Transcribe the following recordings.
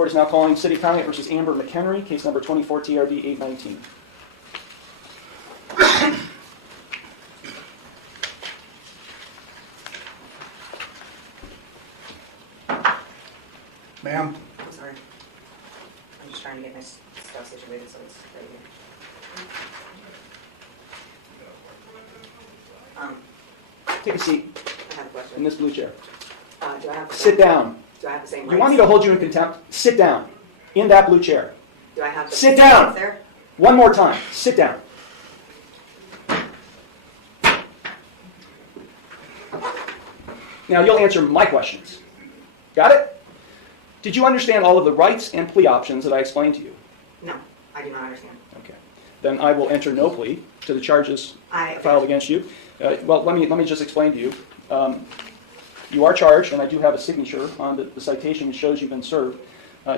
Court is now calling City County versus Amber McHenry, case number 24 TRD 819. Ma'am? I'm sorry. I'm just trying to get my stuff situated so it's right here. Take a seat I have a in question. this blue chair. Do I have the Sit down. Do I have the same rights? You want me to hold you in contempt? Sit down. In that blue chair. Do I have the Sit same down. rights there? One more time. Sit down. Now you'll answer my questions. Got it? Did you understand all of the rights and plea options that I explained to you? No, I do not understand. Okay. Then I will enter no plea to the charges filed against you. Well, let me just explain to you. You are charged, and I do have a signature on the citation that shows you've been served.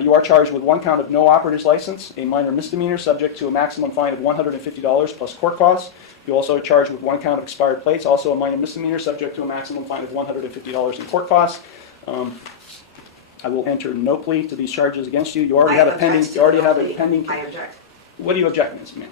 You are charged with 1 count of no operator's license, a minor misdemeanor subject to a maximum fine of $150 plus court costs. You also are charged with 1 count of expired plates, also a minor misdemeanor subject to a maximum fine of $150 in court costs. I will enter no plea to these charges against you. You already have a pending. You already have a pending. I object. What do you object, Ms. Mann?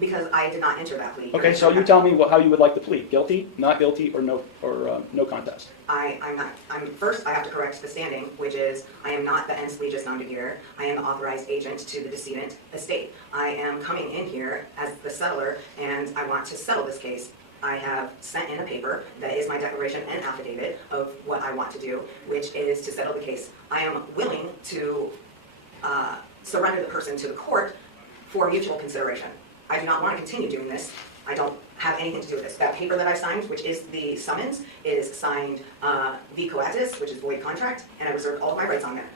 Because I did not enter that plea. Okay, so you tell me how you would like to plead: guilty, not guilty, or no contest. I'm not. First, I have to correct the standing, which is I am not the ens legis non debitor. I am the authorized agent to the decedent estate. I am coming in here as the settler, and I want to settle this case. I have sent in a paper that is my declaration and affidavit of what I want to do, which is to settle the case. I am willing to surrender the person to the court for mutual consideration. I do not want to continue doing this. I don't have anything to do with this. That paper that I signed, which is the summons, is signed v coatis, which is void contract, and I reserved all of my rights on there.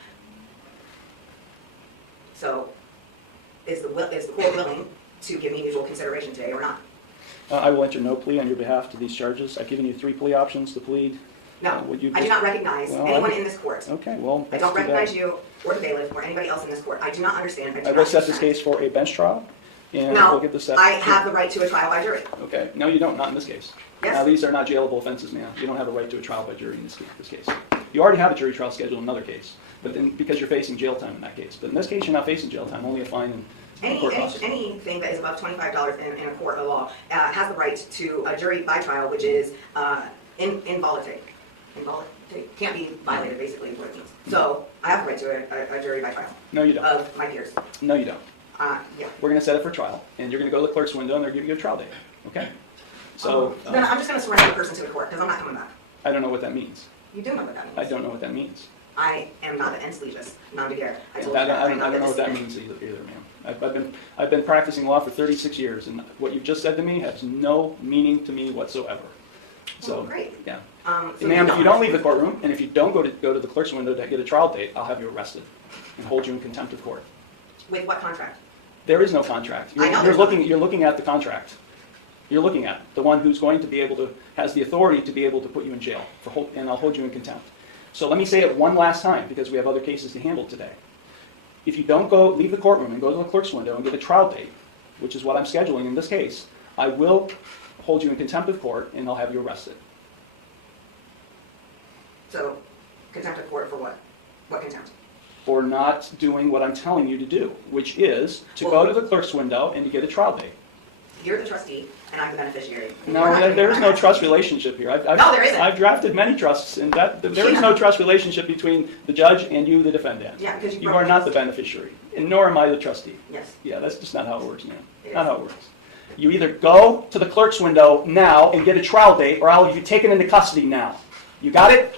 So, is the court willing to give me mutual consideration today or not? I will enter no plea on your behalf to these charges. I've given you 3 plea options to plead. No, I do not recognize anyone in this court. Okay, well, I don't recognize you or the bailiff or anybody else in this court. I do not understand. I will set this case for a bench trial, and we'll get this set. I have the right to a trial by jury. Okay, no, you don't. Not in this case. Yes. Now, these are not jailable offenses, ma'am. You don't have a right to a trial by jury in this case. You already have a jury trial scheduled in another case, but then because you're facing jail time in that case. But in this case, you're not facing jail time. Only a fine and court costs. Anything that is above $25 in a court of law has the right to a jury by trial, which is involuntary. Can't be violated, basically, is what it means. So I have the right to a jury by trial. No, you don't. Of my peers. No, you don't. Yeah. We're going to set it for trial, and you're going to go to the clerk's window, and they're going to give you a trial date. Okay? So Then I'm just going to surrender the person to the court because I'm not coming back. I don't know what that means. You do know what that means. I don't know what that means. I am not the ens legis non debitor. I don't know what that means either, ma'am. I've been practicing law for 36 years, and what you just said to me has no meaning to me whatsoever. So, great. Yeah. So ma'am, if you don't leave the courtroom, and if you don't go to the clerk's window to get a trial date, I'll have you arrested and hold you in contempt of court. With what contract? There is no contract. You're looking at the contract. You're looking at the one who's going to be able to, has the authority to be able to put you in jail, and I'll hold you in contempt. So let me say it one last time, because we have other cases to handle today. If you don't leave the courtroom and go to the clerk's window and get a trial date, which is what I'm scheduling in this case, I will hold you in contempt of court, and I'll have you arrested. So, contempt of court for what? What contempt? For not doing what I'm telling you to do, which is to go to the clerk's window and to get a trial date. You're the trustee, and I'm the beneficiary. No, there is no trust relationship here. No, there isn't. I've drafted many trusts, and there is no trust relationship between the judge and you, the defendant. Yeah, because you are not the beneficiary, and nor am I the trustee. Yes. Yeah, that's just not how it works, man. It Not is. how it works. You either go to the clerk's window now and get a trial date, or I'll have you taken into custody now. You got it?